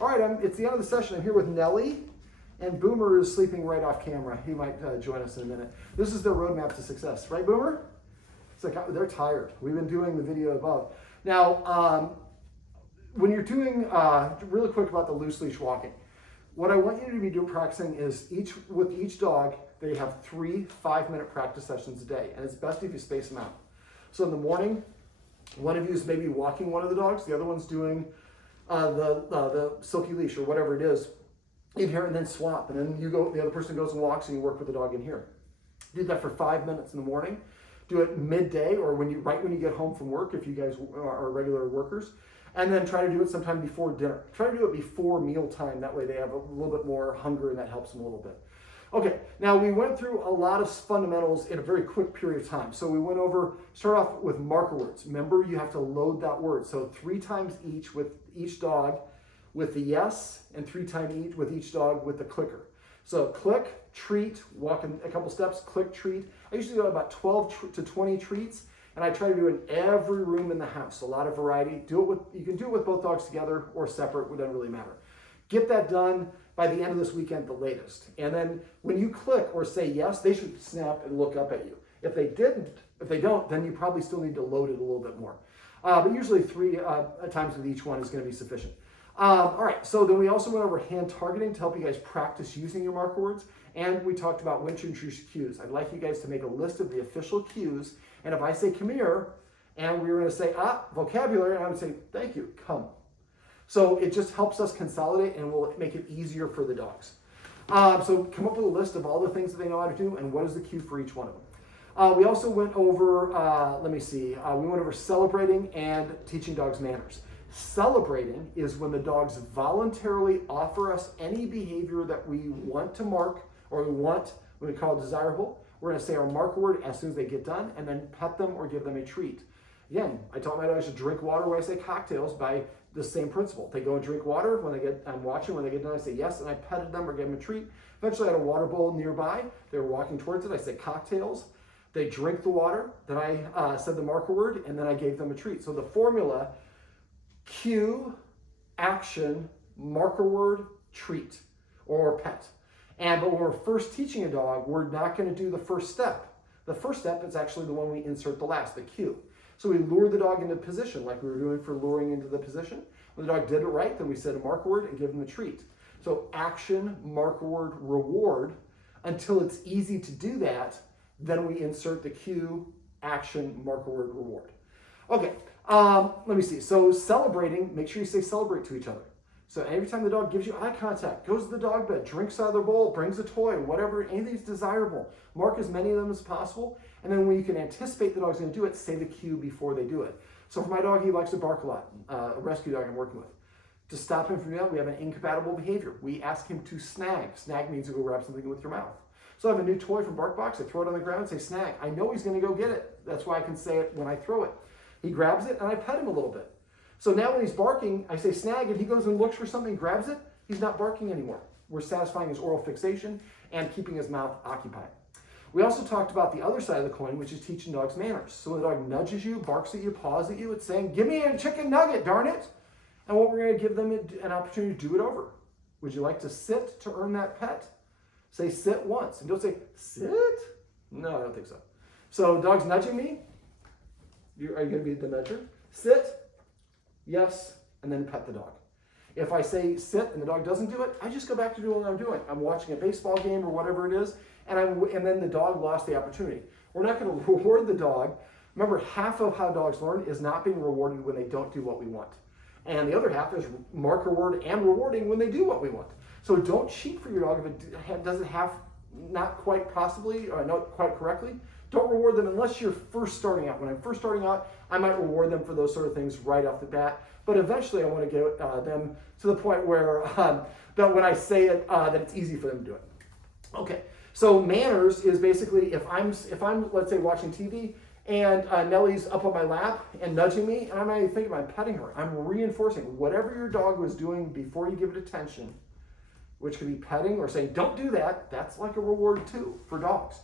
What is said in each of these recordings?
All right, it's the end of the session. I'm here with Nellie, and Boomer is sleeping right off camera. He might join us in a minute. This is their roadmap to success, right, Boomer? It's like they're tired. We've been doing the video above. Now, when you're doing, really quick about the loose leash walking, what I want you to be practicing is with each dog, they have 3 5-minute practice sessions a day, and it's best if you space them out. So in the morning, one of you is maybe walking one of the dogs, the other one's doing the silky leash or whatever it is in here, and then swap, and then the other person goes and walks, and you work with the dog in here. Do that for 5 minutes in the morning. Do it midday or right when you get home from work, if you guys are regular workers. And then try to do it sometime before dinner. Try to do it before mealtime. That way they have a little bit more hunger and that helps them a little bit. Okay, now we went through a lot of fundamentals in a very quick period of time. So we went over, start off with marker words. Remember, you have to load that word. So 3 times each with each dog with the yes, and 3 times each with each dog with the clicker. So click, treat, walk in a couple steps, click, treat. I usually go about 12 to 20 treats. And I try to do it in every room in the house. A lot of variety. You can do it with both dogs together or separate. It doesn't really matter. Get that done by the end of this weekend, the latest. And then when you click or say yes, they should snap and look up at you. If they don't, then you probably still need to load it a little bit more. But usually 3 times with each one is going to be sufficient. All right, so then we also went over hand targeting to help you guys practice using your marker words. And we talked about when to introduce cues. I'd like you guys to make a list of the official cues. And if I say, come here, and we were going to say, vocabulary, and I would say, thank you, come. So it just helps us consolidate and will make it easier for the dogs. So come up with a list of all the things that they know how to do and what is the cue for each one of them. We also went over, we went over celebrating and teaching dogs manners. Celebrating is when the dogs voluntarily offer us any behavior that we want to mark or when we call it desirable. We're going to say our marker word as soon as they get done and then pet them or give them a treat. Again, I taught my dogs to drink water when I say cocktails by the same principle. They go and drink water I'm watching, when they get done I say yes, and I petted them or gave them a treat. Eventually I had a water bowl nearby. They were walking towards it. I said cocktails. They drink the water. Then I said the marker word and then I gave them a treat. So the formula, cue, action, marker word, treat, or pet. But when we're first teaching a dog, we're not going to do the first step. The first step is actually the one we insert the last, the cue. So we lure the dog into position like we were doing for luring into the position. When the dog did it right, then we said a marker word and give them the treat. So action, marker word, reward. Until it's easy to do that, then we insert the cue, action, marker word, reward. Okay, let me see. So celebrating, make sure you say celebrate to each other. So every time the dog gives you eye contact, goes to the dog bed, drinks out of their bowl, brings a toy, whatever, anything's desirable. Mark as many of them as possible. And then when you can anticipate the dog's going to do it, say the cue before they do it. So for my dog, he likes to bark a lot, a rescue dog I'm working with. To stop him from doing that, we have an incompatible behavior. We ask him to snag. Snag means to go grab something with your mouth. So I have a new toy from BarkBox. I throw it on the ground and say snag. I know he's going to go get it. That's why I can say it when I throw it. He grabs it and I pet him a little bit. So now when he's barking, I say snag, and he goes and looks for something, grabs it, he's not barking anymore. We're satisfying his oral fixation and keeping his mouth occupied. We also talked about the other side of the coin, which is teaching dogs manners. So when the dog nudges you, barks at you, paws at you, it's saying, give me a chicken nugget, darn it. And what we're going to give them an opportunity to do it over. Would you like to sit to earn that pet? Say sit once. And don't say, sit? No, I don't think so. So dog's nudging me. Are you going to be the nudger? Sit. Yes, and then pet the dog. If I say sit and the dog doesn't do it, I just go back to doing what I'm doing. I'm watching a baseball game or whatever it is, and then the dog lost the opportunity. We're not going to reward the dog. Remember, half of how dogs learn is not being rewarded when they don't do what we want. And the other half is marker word and rewarding when they do what we want. So don't cheat for your dog if it doesn't have, not quite possibly, or not quite correctly. Don't reward them unless you're first starting out. When I'm first starting out, I might reward them for those sort of things right off the bat. But eventually I want to get them to the point where that when I say it, that it's easy for them to do it. Okay, so manners is basically if I'm let's say watching TV and Nellie's up on my lap and nudging me, and I'm not even thinking about petting her. I'm reinforcing whatever your dog was doing before you give it attention, which could be petting or saying, don't do that. That's like a reward too for dogs.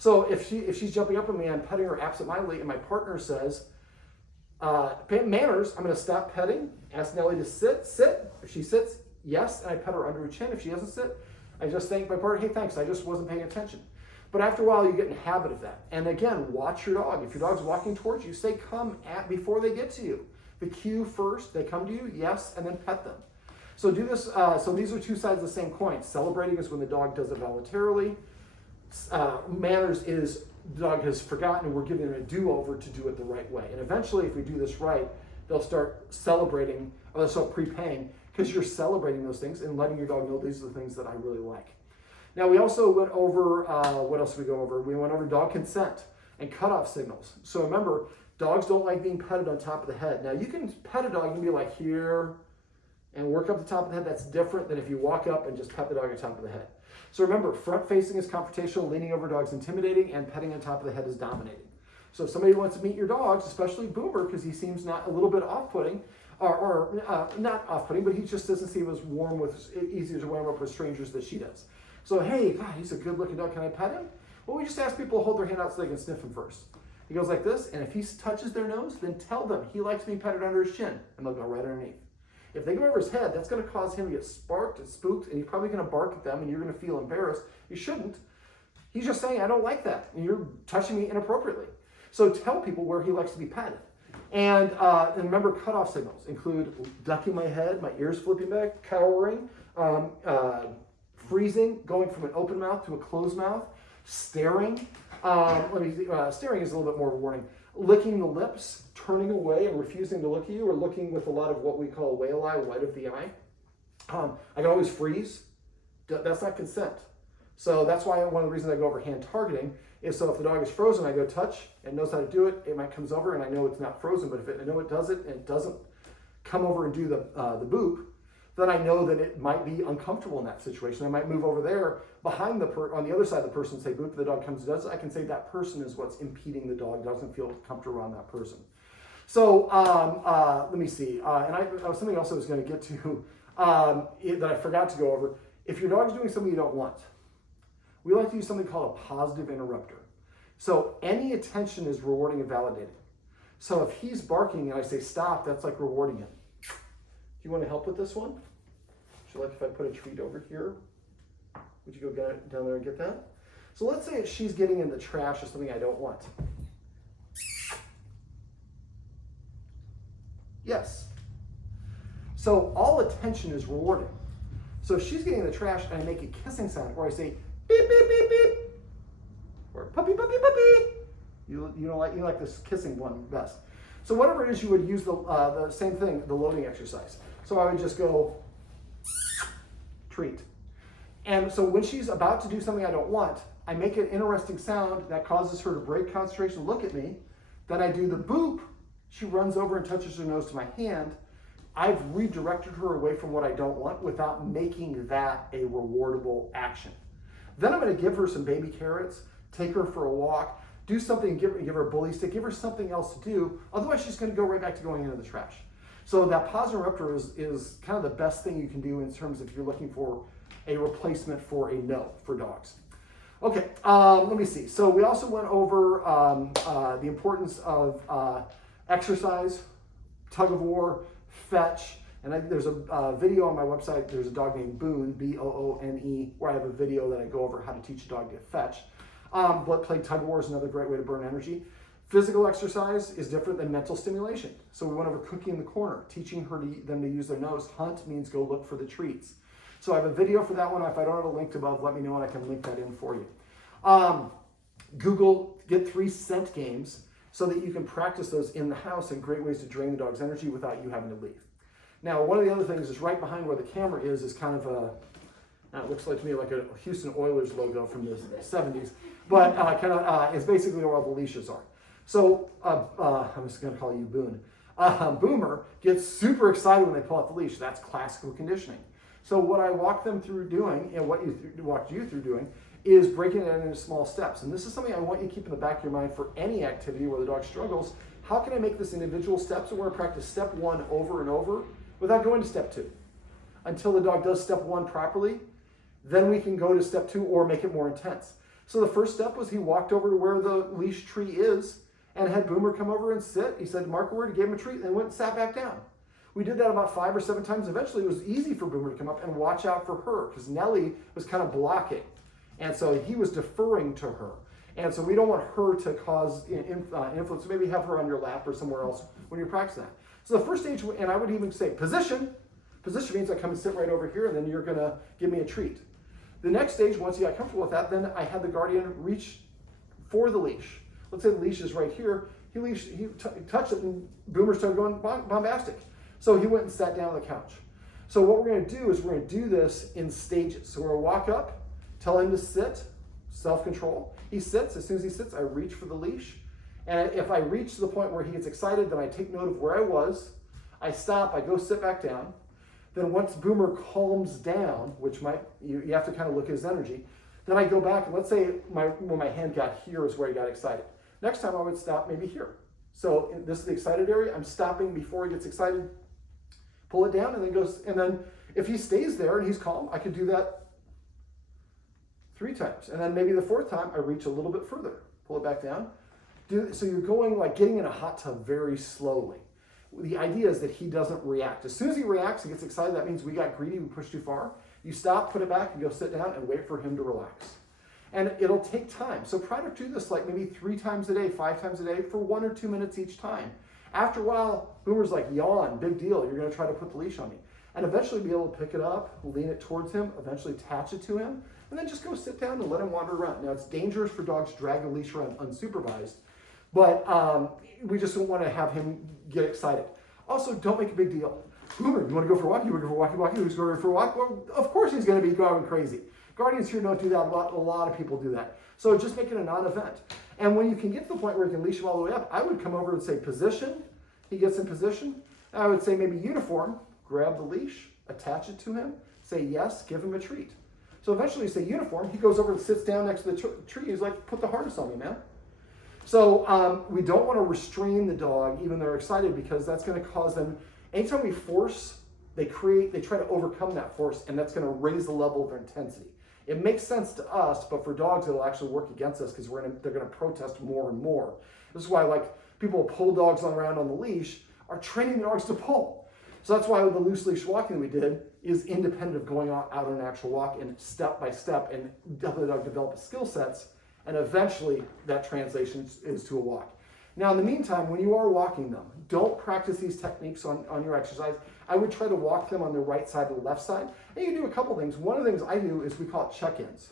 So if she's jumping up at me, I'm petting her absentmindedly, and my partner says, manners, I'm going to stop petting, ask Nellie to sit. If she sits, yes, and I pet her under her chin. If she doesn't sit, I just thank my partner, hey, thanks, I just wasn't paying attention. But after a while, you get in the habit of that. And again, watch your dog. If your dog's walking towards you, say come at before they get to you. The cue first, they come to you, yes, and then pet them. So do this, so these are two sides of the same coin. Celebrating is when the dog does it voluntarily. Manners is the dog has forgotten and we're giving them a do-over to do it the right way. And eventually, if we do this right, they'll start celebrating, or they'll start prepaying, because you're celebrating those things and letting your dog know these are the things that I really like. Now, we also went over, what else did we go over? We went over dog consent and cutoff signals. So remember, dogs don't like being petted on top of the head. Now, you can pet a dog and be like here and work up the top of the head. That's different than if you walk up and just pet the dog on top of the head. So remember, front facing is confrontational, leaning over dogs intimidating, and petting on top of the head is dominating. So if somebody wants to meet your dogs, especially Boomer, because he seems not a little bit off-putting, or not off-putting, but he just doesn't seem as warm with, easier to warm up with strangers that she does. So, hey, God, he's a good-looking dog. Can I pet him? Well, we just ask people to hold their hand out so they can sniff him first. He goes like this, and if he touches their nose, then tell them he likes being petted under his chin, and they'll go right underneath. If they go over his head, that's going to cause him to get sparked and spooked, and he's probably going to bark at them, and you're going to feel embarrassed. You shouldn't. He's just saying, I don't like that, and you're touching me inappropriately. So tell people where he likes to be petted. And remember, cutoff signals include ducking my head, my ears flipping back, cowering, freezing, going from an open mouth to a closed mouth, staring. Staring is a little bit more warning. Licking the lips, turning away and refusing to look at you, or looking with a lot of what we call whale eye, white of the eye. I can always freeze. That's not consent. So that's why one of the reasons I go over hand targeting is so if the dog is frozen, I go touch and knows how to do it. It might comes over and I know it's not frozen, but if I know it does it and it doesn't come over and do the boop, then I know that it might be uncomfortable in that situation. I might move over there behind on the other side of the person and say boop. If the dog comes and does it, I can say that person is what's impeding the dog, doesn't feel comfortable around that person. So let me see. And something else I was going to get to that I forgot to go over. If your dog's doing something you don't want, we like to use something called a positive interrupter. So any attention is rewarding and validating. So if he's barking and I say stop, that's like rewarding him. Do you want to help with this one? Would you like if I put a treat over here? Would you go down there and get that? So let's say she's getting in the trash or something I don't want. Yes. So all attention is rewarding. So if she's getting in the trash and I make a kissing sound, or I say beep, beep, beep, beep, or puppy, puppy, puppy, you like this kissing one best. So whatever it is, you would use the same thing, the loading exercise. So I would just go treat. And so when she's about to do something I don't want, I make an interesting sound that causes her to break concentration, look at me. Then I do the boop. She runs over and touches her nose to my hand. I've redirected her away from what I don't want without making that a rewardable action. Then I'm going to give her some baby carrots, take her for a walk, do something, give her a bully stick, give her something else to do. Otherwise, she's going to go right back to going into the trash. So that pause interrupter is kind of the best thing you can do in terms of if you're looking for a replacement for a no for dogs. Okay, let me see. So we also went over the importance of exercise, tug of war, fetch, and there's a video on my website. There's a dog named Boone, B-O-O-N-E, where I have a video that I go over how to teach a dog to fetch. Blood play tug of war is another great way to burn energy. Physical exercise is different than mental stimulation. So we went over cookie in the corner, teaching them to use their nose. Hunt means go look for the treats. So I have a video for that one. If I don't have a link above, let me know and I can link that in for you. Google, get 3 scent games so that you can practice those in the house and great ways to drain the dog's energy without you having to leave. Now, one of the other things is right behind where the camera is kind of it looks like to me like a Houston Oilers logo from the 70s, but it's basically where all the leashes are. So I'm just going to call you Boone. Boomer gets super excited when they pull out the leash. That's classical conditioning. So what I walk them through doing, and what walked you through doing, is breaking it into small steps. And this is something I want you to keep in the back of your mind for any activity where the dog struggles. How can I make this individual steps? And we're going to practice step 1 over and over without going to step 2. Until the dog does step 1 properly, then we can go to step 2 or make it more intense. So the first step was he walked over to where the leash tree is and had Boomer come over and sit. He said, mark a word, he gave him a treat, and went and sat back down. We did that about 5 or 7 times. Eventually, it was easy for Boomer to come up and watch out for her because Nellie was kind of blocking. And so he was deferring to her. And so we don't want her to cause influence. So maybe have her on your lap or somewhere else when you're practicing that. So the first stage, and I would even say position. Position means I come and sit right over here, and then you're going to give me a treat. The next stage, once you got comfortable with that, then I had the guardian reach for the leash. Let's say the leash is right here. He touched it, and Boomer started going bombastic. So he went and sat down on the couch. So what we're going to do is we're going to do this in stages. So we're going to walk up, tell him to sit, self-control. He sits. As soon as he sits, I reach for the leash. And if I reach to the point where he gets excited, then I take note of where I was. I stop. I go sit back down. Then once Boomer calms down, which you have to kind of look at his energy, then I go back, and let's say when my hand got here is where he got excited. Next time I would stop maybe here. So this is the excited area. I'm stopping before he gets excited. Pull it down, and then goes. And then if he stays there and he's calm, I could do that 3 times. And then maybe the 4th time, I reach a little bit further. Pull it back down. So you're going like getting in a hot tub very slowly. The idea is that he doesn't react. As soon as he reacts and gets excited, that means we got greedy, we pushed too far. You stop, put it back, and go sit down and wait for him to relax. And it'll take time. So try to do this like maybe 3 times a day, 5 times a day for 1 or 2 minutes each time. After a while, Boomer's like, yawn, big deal. You're going to try to put the leash on me. And eventually be able to pick it up, lean it towards him, eventually attach it to him, and then just go sit down and let him wander around. Now, it's dangerous for dogs to drag a leash around unsupervised, but we just don't want to have him get excited. Also, don't make a big deal. Boomer, you want to go for a walk? You want to go for a walk? Who's going for a walk? Well, of course he's going to be going crazy. Guardians here don't do that. A lot of people do that. So just make it a non-event. And when you can get to the point where you can leash him all the way up, I would come over and say position. He gets in position. I would say maybe uniform. Grab the leash, attach it to him, say yes, give him a treat. So eventually you say uniform. He goes over and sits down next to the tree. He's like, put the harness on me, man. So we don't want to restrain the dog even though they're excited, because that's going to cause them, anytime we force, they try to overcome that force, and that's going to raise the level of their intensity. It makes sense to us, but for dogs, it'll actually work against us because they're going to protest more and more. This is why like people who pull dogs around on the leash are training the dogs to pull. So that's why the loose leash walking that we did is independent of going out on an actual walk, and step by step, and help the dog develop skill sets, and eventually that translation is to a walk. Now in the meantime, when you are walking them, don't practice these techniques on your exercise. I would try to walk them on the right side or the left side. And you can do a couple things. One of the things I do is we call it check-ins.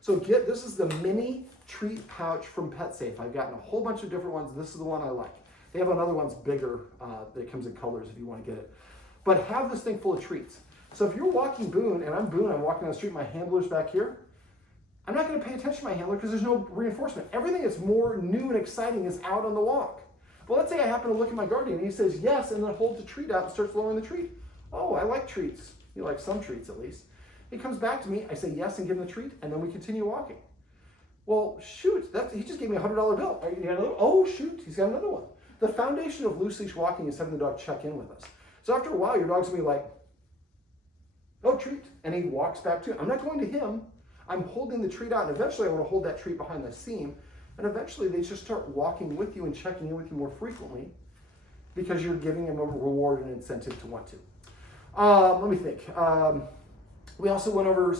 So this is the mini treat pouch from PetSafe. I've gotten a whole bunch of different ones. This is the one I like. They have another one's bigger that comes in colors if you want to get it. But have this thing full of treats. So if you're walking Boone, and I'm Boone, I'm walking down the street, my handler's back here, I'm not going to pay attention to my handler because there's no reinforcement. Everything that's more new and exciting is out on the walk. But let's say I happen to look at my guardian and he says yes, and then holds the treat out and starts lowering the treat. Oh, I like treats. He likes some treats at least. He comes back to me, I say yes and give him the treat, and then we continue walking. Well, shoot, he just gave me a $100 bill. Oh, shoot, he's got another one. The foundation of loose leash walking is having the dog check in with us. So after a while, your dog's gonna be like, oh, treat. And he walks back to it. I'm not going to him. I'm holding the treat out, and eventually I want to hold that treat behind the seam. And eventually they just start walking with you and checking in with you more frequently because you're giving them a reward and incentive to want to. Let me think. We also went over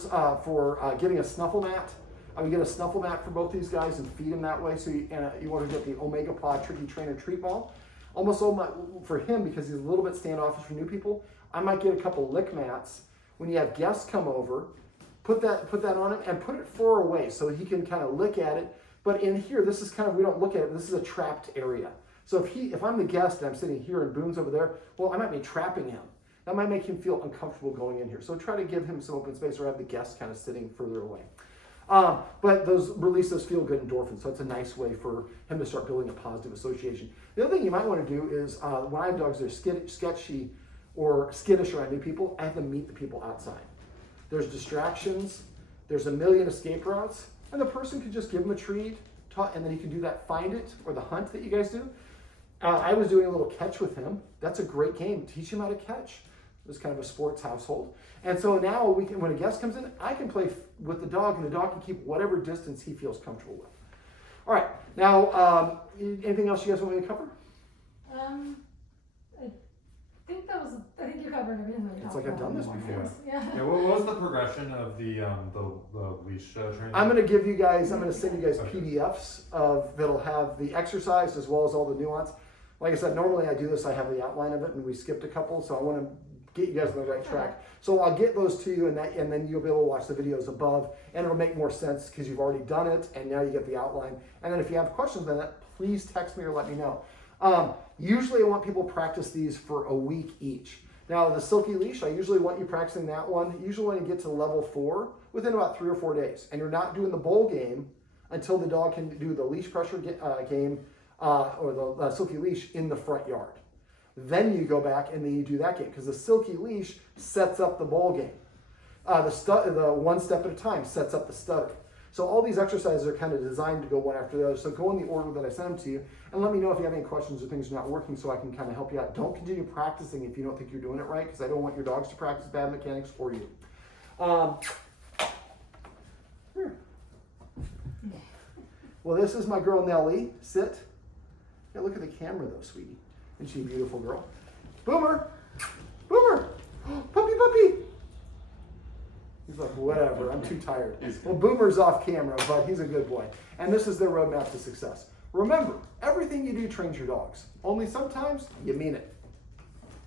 for getting a snuffle mat. I would get a snuffle mat for both these guys and feed them that way. So you want to get the Omega Pod Tricky Trainer treat ball. Almost for him, because he's a little bit standoffish for new people, I might get a couple lick mats. When you have guests come over, put that on him and put it far away so he can kind of lick at it. But in here, this is kind of, we don't look at it, this is a trapped area. So if I'm the guest and I'm sitting here and Boone's over there, well, I might be trapping him. That might make him feel uncomfortable going in here. So try to give him some open space, or have the guest kind of sitting further away. But those release those feel-good endorphins, so it's a nice way for him to start building a positive association. The other thing you might want to do is, when I have dogs that are sketchy or skittish around new people, I have them meet the people outside. There's distractions, there's a million escape routes, and the person could just give him a treat, and then he can do that find it, or the hunt that you guys do. I was doing a little catch with him. That's a great game. Teach him how to catch. It was kind of a sports household. And so now when a guest comes in, I can play with the dog, and the dog can keep whatever distance he feels comfortable with. All right. Now, anything else you guys want me to cover? I think that was I think you're covering everything. It's like I've done this before. Yeah. Yeah, what was the progression of the leash training? I'm gonna send you guys PDFs that'll have the exercise as well as all the nuance. Like I said, normally I do this, I have the outline of it, and we skipped a couple, so I want to get you guys on the right track. So I'll get those to you, and then you'll be able to watch the videos above, and it'll make more sense because you've already done it, and now you get the outline. And then if you have questions on it, please text me or let me know. Usually I want people to practice these for a week each. Now the silky leash, I usually want you practicing that one. Usually when you get to level 4, within about 3 or 4 days, and you're not doing the bowl game until the dog can do the leash pressure game or the silky leash in the front yard. Then you go back and then you do that game because the silky leash sets up the bowl game. The one step at a time sets up the stutter. So all these exercises are kind of designed to go one after the other. So go in the order that I sent them to you and let me know if you have any questions or things are not working so I can kind of help you out. Don't continue practicing if you don't think you're doing it right because I don't want your dogs to practice bad mechanics or you. Here. Well, this is my girl Nellie. Sit. Yeah, look at the camera though, sweetie. Isn't she a beautiful girl? Boomer! Boomer! Puppy, puppy! He's like, whatever, I'm too tired. Well, Boomer's off camera, but he's a good boy. And this is their roadmap to success. Remember, everything you do trains your dogs. Only sometimes you mean it.